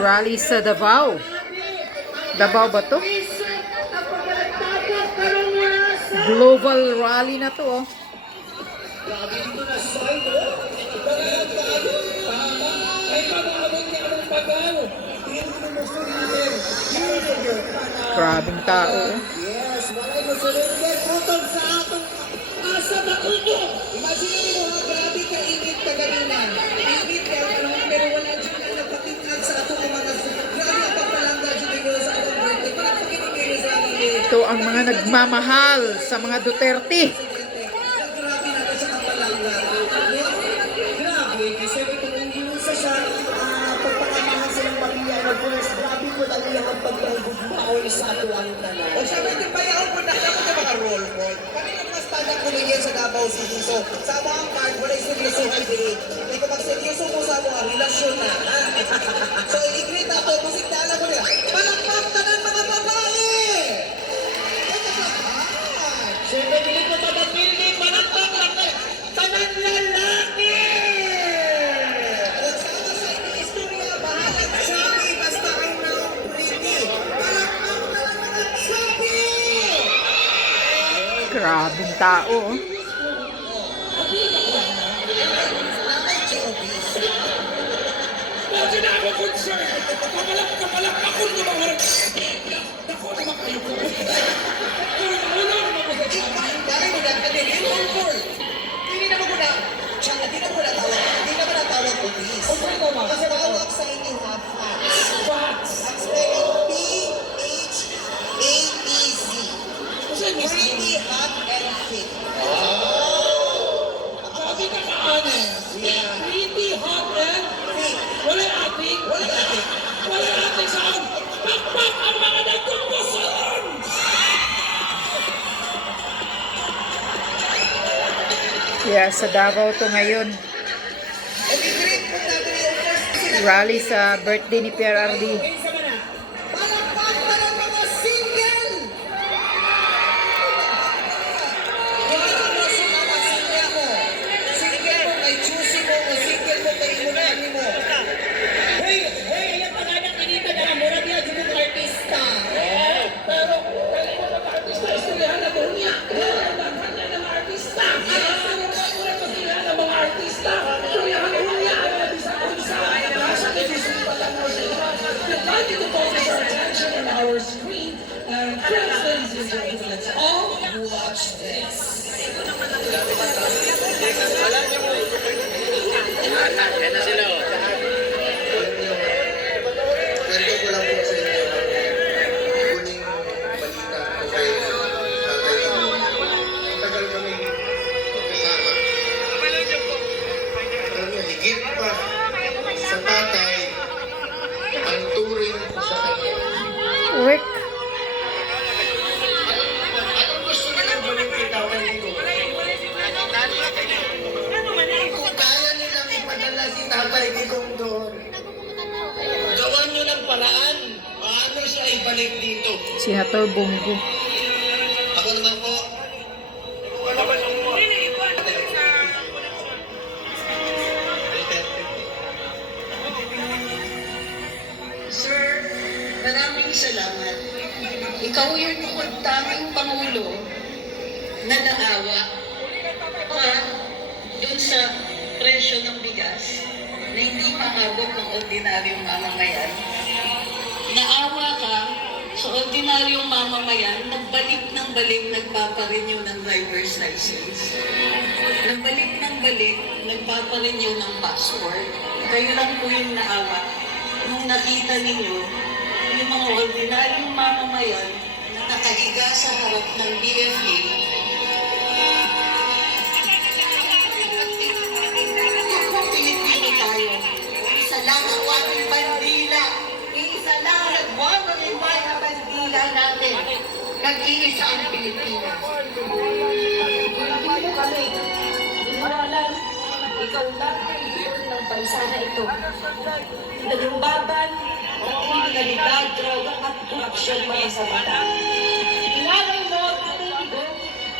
Rally sa Davao. Davao ba to? Global rally na to, oh. Grabing tao, oh. Yes, walay mo surrender kutog sa atong asa na ulo. Imagine mo ha, grabe ka init ka ganina. Init ka karon pero wala dyan na nagpatingkad sa atong mga grabe ang pagpalangga dyan nyo sa atong birthday. Para kung kinigay sa amin Ito ang mga nagmamahal sa mga Duterte. grabe na ka sa kapalangga. Grabe, kasi itong hindi sa siya pagpakamahal sa ng pamilya ng pulis. Grabe ko lang yung pagpagbaon sa ato ang tanan. O siya, hindi ba yaon po na ako ng mga role call? Kami yung mga stand-up comedian sa Davao City. So, sa mga part, wala yung seryoso ay date. Hindi ko mag-seryoso mo sa mga relasyon na. So, i-greet ako, musik na alam mo nila. Palakpak tanan mga babae! Siyempre, pilit mo pa mag-building, palakpak lang kayo. Tanan lalaki! Kung sana sa inyong istorya, bahalag sabi, basta kayo na pretty. Palakpak tanan mga sabi! Grabing tao, oh. Bakit na ako concern? Kapalak ako na mga ako naman kayo ko. Wala naman ko sa channel. Bakit mo na kanilin? Hindi naman ko na, tsaka di naman ko na tawag, hindi naman na tawag police. Okay naman. Kasi tawag sa inyo ha, facts. Facts. Ang spelling P-H-A-T-Z. Kasi miss Pretty, hot, and fit. Sabi ka ka-honest. Pretty hot and Fit. wala ating. Wala natin. Wala ating saan. Pakpak ang mga nagkumpusyon. Yeah, sa Davao to ngayon. Okay, great. Kung natin yung first Rally sa birthday ni PRRD. palakpak na ng mga single! Wala mo sa mga single mo. Single mo kay choosy mo o single mo kay imunani mo. Hey, ayan pa nga ng kinita na mura niya dito ng artista. Pero, kaya mo mga artista, istoryahan na doon niya. Kailangan niya ng mga artista. Kailangan niya ng mga artista. Istoryahan doon niya. Isa. Nasa kinisip pa lang mo siya. We'd like you to focus our attention on our screen. And friends, ladies and gentlemen, let's all watch this. Kwento ko lang po sa inyo. Huling balita ko kay Tatay Ino. Tagal kami magkasama. Alam niyo, higit pa sa tatay ang turing ko sa kanya. Rick. Anong gusto nilang gawin kay Tatay Ino? Kung kaya nilang ipadala si Tatay Ino doon, gawan nyo ng paraan. Paano siya ibalik dito? Senator Bongo. Ako naman po. Sir, maraming salamat. Ikaw yung tanging Pangulo na naawa dun sa presyo ng bigas na hindi maabot ng ordinaryong mamamayan. Naawa ka sa ordinaryong mamamayan, nagbalik ng balik, nagpaparenew ng driver's license. Nagbalik ng balik, nagpaparenew ng passport. Kayo lang po yung naawa nung nakita ninyo yung mga ordinaryong mamamayan na nakahiga sa harap ng BFA. Kung Pilipino tayo, isa lang ang ating bandila. Isa lang ang nagwawalay na bandila natin. Nag-iisa ang Pilipinas. Hindi mo kami. Hindi mo alam. Ikaw lang ang iyon ng bansa na ito. Nagumbaban ng kriminalidad, droga at korupsyon mga sa mata. Inalay mo at titigo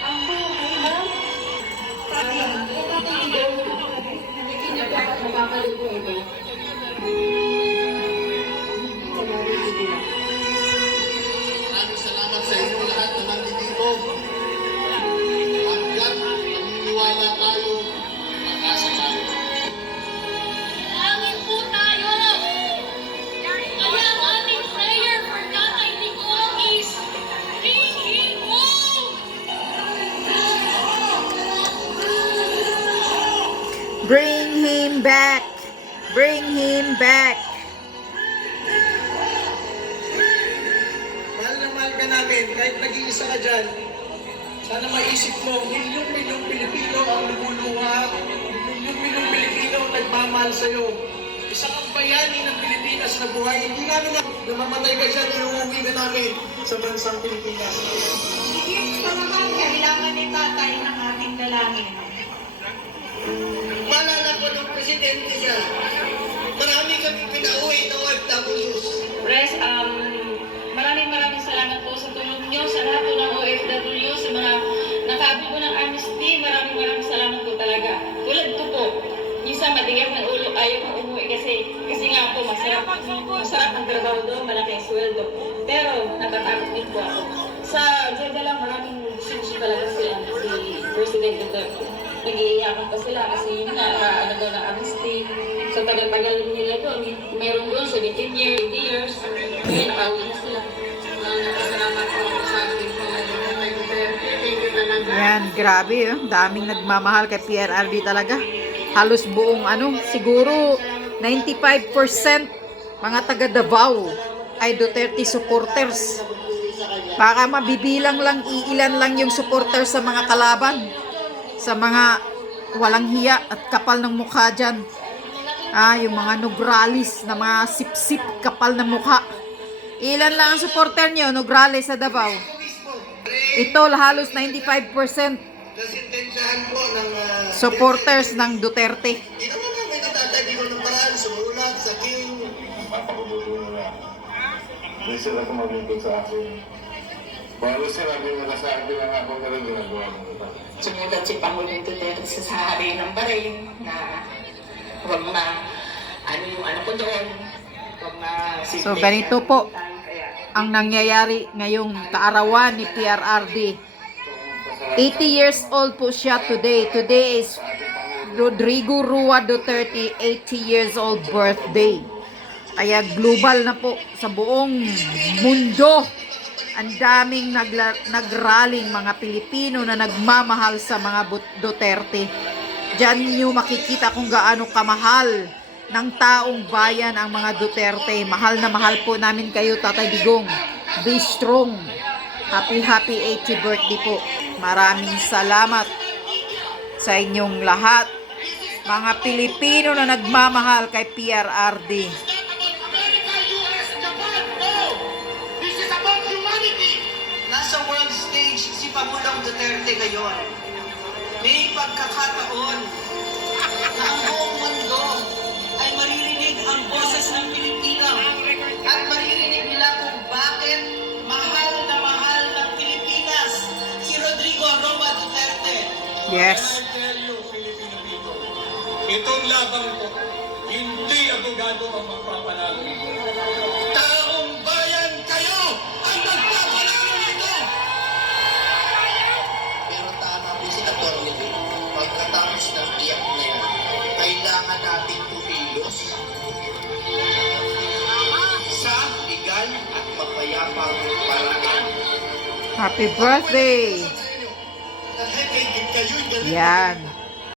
ang buhay mo. Pati ang titigo, hindi ka makakalito ito. Bring him back. Mahal na mahal ka namin, kahit nag-iisa ka dyan. Sana maisip mo, milyong-milyong Pilipino ang lumuluha, milyong-milyong Pilipino ang nagmamahal sa'yo. Isang ang bayani ng Pilipinas na buhay, hindi namin na mamatay ka dyan, iuwi ka namin sa bansang Pilipinas. Higit pa naman, kailangan ni tatay ng ating dalangin. Maalala ko nung presidente siya, marami kami pinauwi na OFWs. Pres, maraming salamat po sa tulong nyo sa lahat po ng OFW, sa mga nakaabot po ng amnesty. Maraming salamat po talaga. Tulad ko po, minsan matigas ng ulo, ayaw ko umuwi kasi nga po masarap ang trabaho doon, malaki ang sweldo. Pero natatakot din po ako. Sa Jeddah lang, maraming gusto talaga sila si President Duterte. Nag-iiyakan pa sila kasi yun na, ano daw na amnesty. So tagal-tagal nila doon, meron doon 17 years, 80 years. Ngayon, nakauwi na sila. Napasalamat po sa ating Thank you talaga. Yan, grabe. Daming nagmamahal kay PRRD talaga. Halos buong siguro 95% mga taga Davao ay Duterte supporters. Baka mabibilang lang, iilan lang yung supporters sa mga kalaban. Sa mga walang hiya at kapal ng mukha dyan. Yung mga Nograles na mga sip-sip kapal ng mukha. Ilan lang ang supporter nyo, Nograles sa Davao? Ito, halos 95% Nasintensyahan po ng supporters ng Duterte. ginawa namin ni tatay Digong ng paraan, sumulat sa king. Mapakabuti nila. Hindi sila kumagintod sa akin. Bago sinabi nila sa akin lang ako na rin ginagawa mo. Sumulat si Pangulong Duterte sa hari ng Bahrain na huwag na yung ano ko doon. Huwag na So, ganito po ang nangyayari ngayong kaarawan ni PRRD. 80 years old po siya today. Today is Rodrigo Rua Duterte 80 years old birthday. Kaya global na po sa buong mundo. Ang daming nagraling mga Pilipino na nagmamahal sa mga Duterte. Diyan nyo makikita kung gaano kamahal ng taong bayan ang mga Duterte. Mahal na mahal po namin kayo, Tatay Digong. Be strong. Happy 80th birthday po. Maraming salamat sa inyong lahat. Mga Pilipino na nagmamahal kay PRRD. Nasa world stage si Pangulong Duterte ngayon. May pagkakataon na ang buong mundo ay maririnig ang boses ng Pilipino at maririnig nila kung bakit mahal na mahal ng Pilipinas si Rodrigo Roa Duterte. Yes. Itong laban ko, hindi abogado ang magpapanalo nito. Taong bayan kayo ang magpapanalo nito! Pero tama po si Atty. Pagkatapos ng tiyak na yan, kailangan natin tumilos sa legal at mapayapang paraan. Happy birthday! Dahil kayo'y galing Yan.